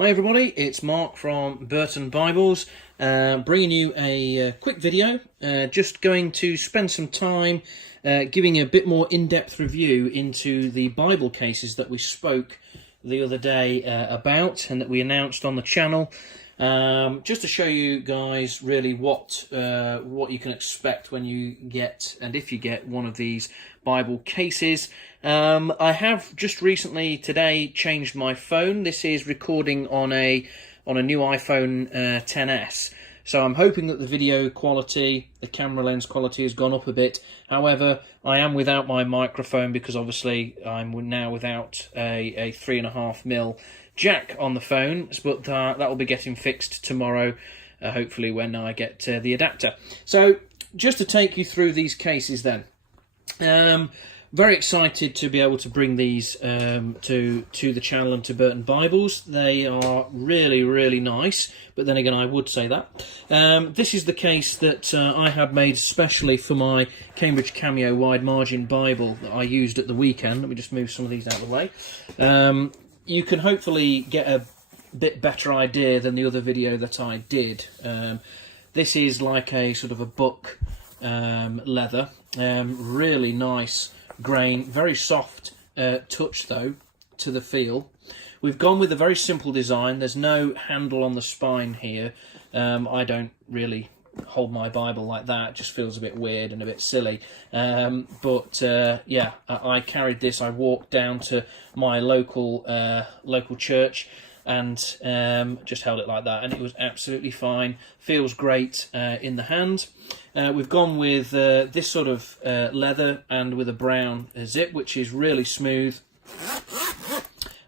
Hi everybody, it's Mark from Burton Bibles, bringing you a quick video. Just going to spend some time giving a bit more in-depth review into the Bible cases that we spoke the other day about and that we announced on the channel. Just to show you guys really what you can expect when you get, and if you get, one of these Bible cases. I have just recently today changed my phone. This is recording on a new iPhone XS. So I'm hoping that the video quality, the camera lens quality has gone up a bit. However, I am without my microphone because obviously I'm now without a 3.5mm jack on the phone, but that will be getting fixed tomorrow, hopefully when I get the adapter. So just to take you through these cases then. Very excited to be able to bring these to the channel and to Burton Bibles. They are really nice, but then again I would say that. This is the case that I had made especially for my Cambridge Cameo wide margin Bible that I used at the weekend. Let me just move some of these out of the way. You can hopefully get a bit better idea than the other video that I did. This is like a sort of a book leather, really nice grain, very soft touch though to the feel. We've gone with a very simple design. There's no handle on the spine here. I don't really hold my Bible like that. It just feels a bit weird and a bit silly. Yeah, I carried this. I walked down to my local church and just held it like that, and it was absolutely fine. Feels great in the hand. We've gone with this sort of leather and with a brown zip, which is really smooth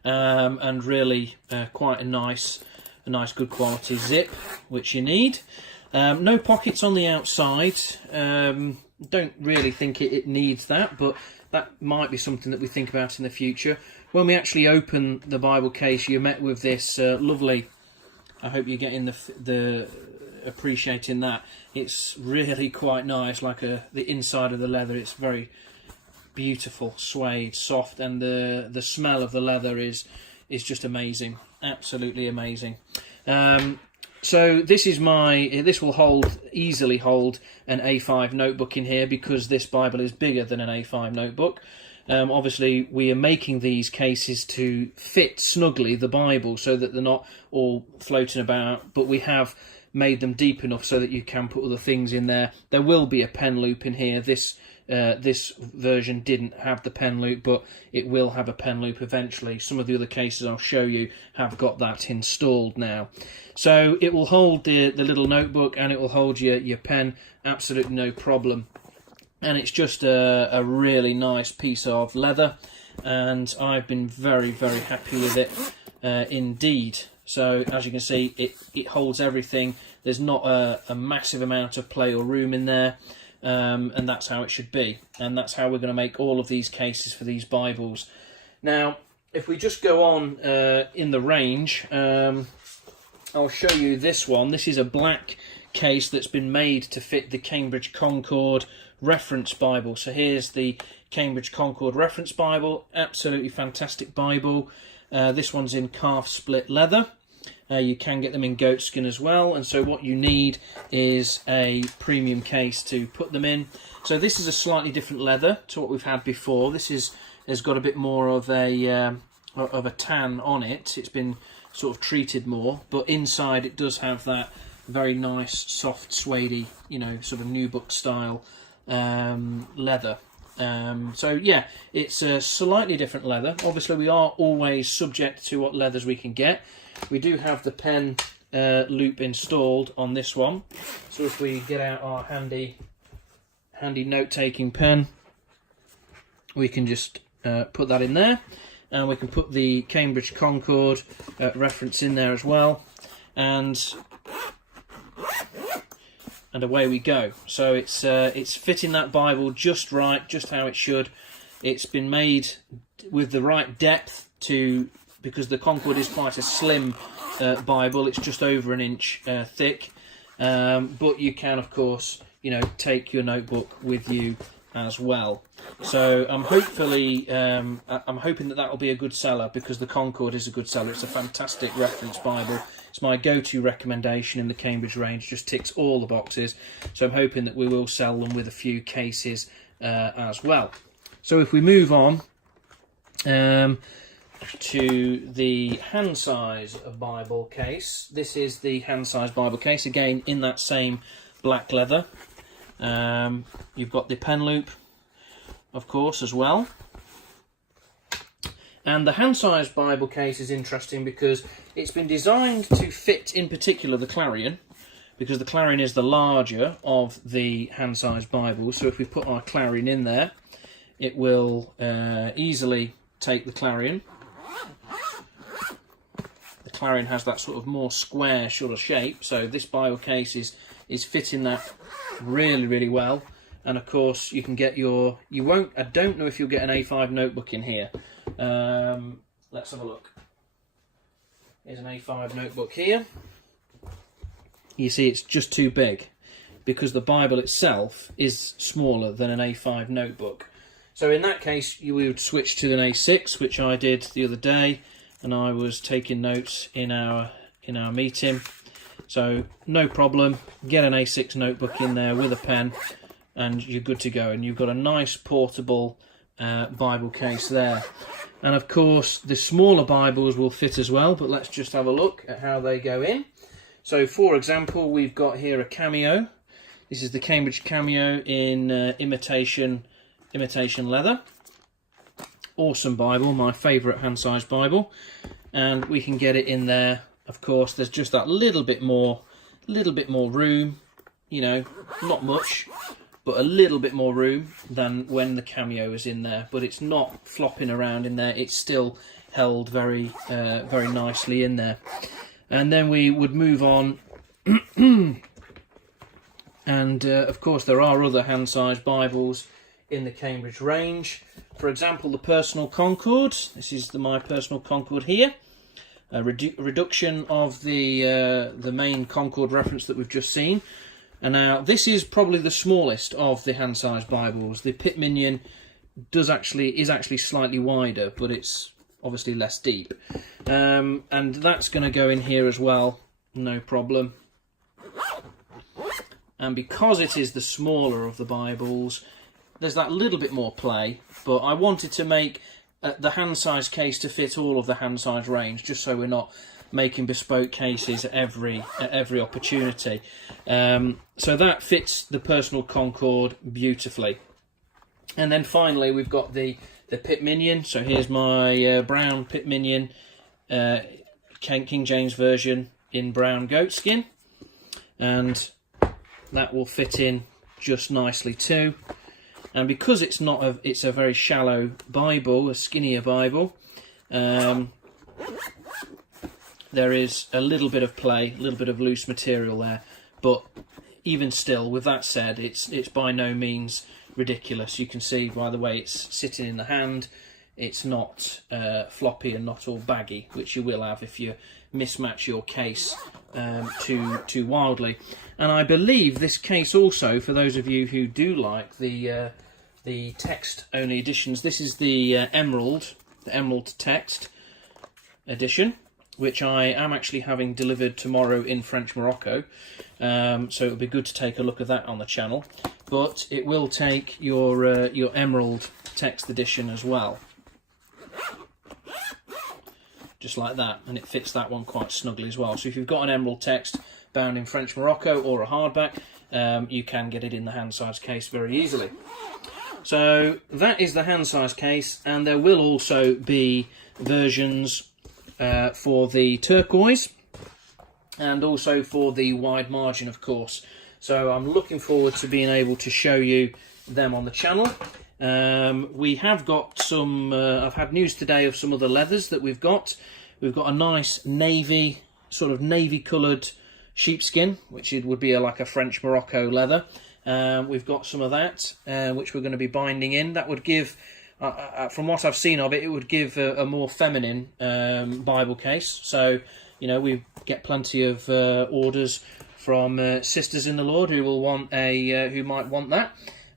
and really quite a nice good quality zip, which you need. No pockets on the outside. Don't really think it needs that, but that might be something that we think about in the future. When we actually open the Bible case, you're met with this lovely, I hope you're getting the appreciating that. It's really quite nice, like the inside of the leather. It's very beautiful, suede, soft, and the smell of the leather is just amazing, absolutely amazing. So this will easily hold an A5 notebook in here because this Bible is bigger than an A5 notebook. Obviously we are making these cases to fit snugly the Bible so that they're not all floating about, but we have made them deep enough so that you can put other things in there. There will be a pen loop in here. This version didn't have the pen loop, but it will have a pen loop eventually. Some of the other cases I'll show you have got that installed now. So it will hold the little notebook and it will hold your pen, absolutely no problem. And it's just a really nice piece of leather, and I've been very happy with it indeed. So as you can see, it holds everything. There's not a massive amount of play or room in there, and that's how it should be. And that's how we're going to make all of these cases for these Bibles. Now, if we just go on in the range, I'll show you this one. This is a black case that's been made to fit the Cambridge Concord Reference Bible. So here's the Cambridge Concord Reference Bible, absolutely fantastic Bible. This one's in calf split leather. You can get them in goatskin as well, and so what you need is a premium case to put them in. So this is a slightly different leather to what we've had before. This has got a bit more of a tan on it. It's been sort of treated more, but inside it does have that very nice soft suedey, sort of new book style leather. So yeah, it's a slightly different leather. Obviously we are always subject to what leathers we can get. We do have the pen loop installed on this one, so if we get out our handy note-taking pen, we can just put that in there, and we can put the Cambridge Concord reference in there as well, and away we go. So it's fitting that Bible just right, just how it should. It's been made with the right depth because the Concord is quite a slim Bible. It's just over an inch thick, but you can of course take your notebook with you as well. So I'm hoping that will be a good seller, because the Concord is a good seller. It's a fantastic reference Bible. It's my go-to recommendation in the Cambridge range. Just ticks all the boxes. So I'm hoping that we will sell them with a few cases as well. So if we move on to the hand size Bible case, this is the hand size Bible case, again in that same black leather. You've got the pen loop, of course, as well. And the hand size Bible case is interesting because it's been designed to fit, in particular, the Clarion, because the Clarion is the larger of the hand size Bibles. So if we put our Clarion in there, it will easily take the Clarion. The Clarion has that sort of more square sort of shape, so this Bible case is fitting that really, really well. And of course you can get your, I don't know if you'll get an A5 notebook in here. Let's have a look. Here's an A5 notebook here. You see it's just too big, because the Bible itself is smaller than an A5 notebook. So in that case we would switch to an A6, which I did the other day, and I was taking notes in our meeting. So no problem, get an A6 notebook in there with a pen and you're good to go, and you've got a nice portable Bible case there. And of course the smaller Bibles will fit as well, but let's just have a look at how they go in. So for example, we've got here a Cameo. This is the Cambridge Cameo in imitation leather. Awesome Bible, my favourite hand-sized Bible, and we can get it in there. Of course, there's just that little bit more room, you know, not much, but a little bit more room than when the Cameo is in there. But it's not flopping around in there; it's still held very nicely in there. And then we would move on, and of course there are other hand-sized Bibles in the Cambridge range. For example, the Personal Concord. This is my Personal Concord here. A reduction of the main Concord reference that we've just seen. And now this is probably the smallest of the hand-sized Bibles. The Pit Minion is actually slightly wider, but it's obviously less deep. And that's going to go in here as well, no problem. And because it is the smaller of the Bibles, there's that little bit more play, but I wanted to make the hand size case to fit all of the hand size range, just so we're not making bespoke cases at every opportunity. So that fits the Personal Concord beautifully. And then finally we've got the Pit Minion. So here's my brown Pit Minion, King James version in brown goatskin, and that will fit in just nicely too. And because it's a very shallow Bible, a skinnier Bible, there is a little bit of play, a little bit of loose material there. But even still, with that said, it's by no means ridiculous. You can see by the way it's sitting in the hand, it's not floppy and not all baggy, which you will have if you mismatch your case too wildly. And I believe this case also, for those of you who do like the text-only editions, this is the Emerald text edition, which I am actually having delivered tomorrow in French Morocco. So it'll be good to take a look at that on the channel. But it will take your Emerald text edition as well, just like that, and it fits that one quite snugly as well. So if you've got an Emerald text bound in French Morocco or a hardback, you can get it in the hand size case very easily. So that is the hand size case, and there will also be versions for the turquoise and also for the wide margin, of course. So I'm looking forward to being able to show you them on the channel. We have got some, I've had news today of some of the leathers that we've got. We've got a nice navy, sort of navy coloured sheepskin, which would be like a French Morocco leather. We've got some of that, which we're going to be binding in. That would give, from what I've seen of it, it would give a more feminine Bible case. So, you know, we get plenty of orders from sisters in the Lord who will want who might want that.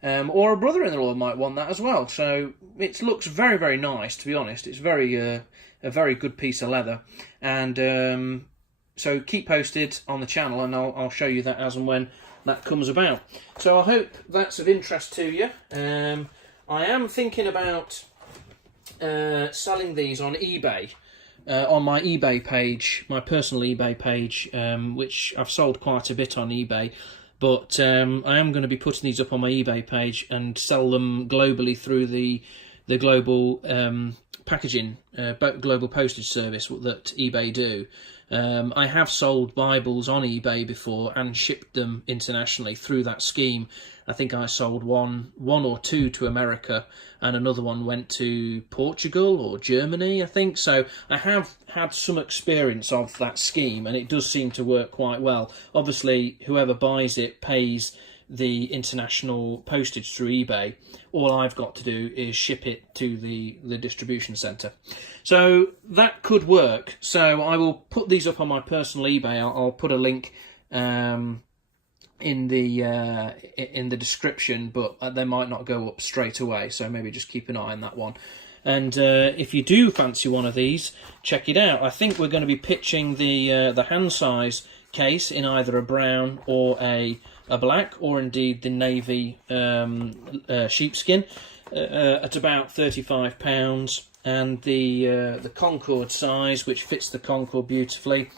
or a brother-in-law might want that as well. So it looks very, very nice, to be honest. It's a very good piece of leather, and so keep posted on the channel, and I'll show you that as and when that comes about. So I hope that's of interest to you. I am thinking about selling these on eBay, on my eBay page, my personal eBay page, which I've sold quite a bit on eBay. But I am going to be putting these up on my eBay page and sell them globally through the global packaging, global postage service that eBay do. I have sold Bibles on eBay before and shipped them internationally through that scheme. I think I sold one or two to America, and another one went to Portugal or Germany, I think. So I have had some experience of that scheme, and it does seem to work quite well. Obviously, whoever buys it pays the international postage through eBay. All I've got to do is ship it to the distribution centre. So that could work. So I will put these up on my personal eBay. I'll put a link in the description, but they might not go up straight away, so maybe just keep an eye on that one. And if you do fancy one of these, check it out. I think we're going to be pitching the hand size case in either a brown or a black, or indeed the navy sheepskin at about £35, and the concord size, which fits the concord beautifully,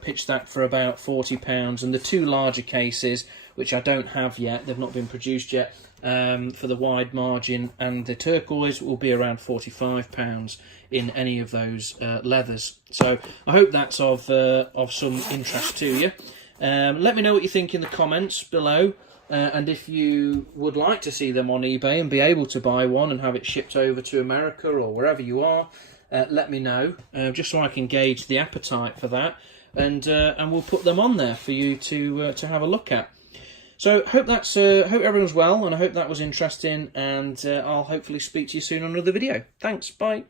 pitched that for about £40, and the two larger cases, which I don't have yet, they've not been produced yet, for the wide margin and the turquoise, will be around £45 in any of those leathers. So I hope that's of some interest to you. Let me know what you think in the comments below, and if you would like to see them on eBay and be able to buy one and have it shipped over to America or wherever you are, let me know, just so I can gauge the appetite for that, and we'll put them on there for you to have a look at. So hope everyone's well, and I hope that was interesting, and I'll hopefully speak to you soon on another video. Thanks, bye.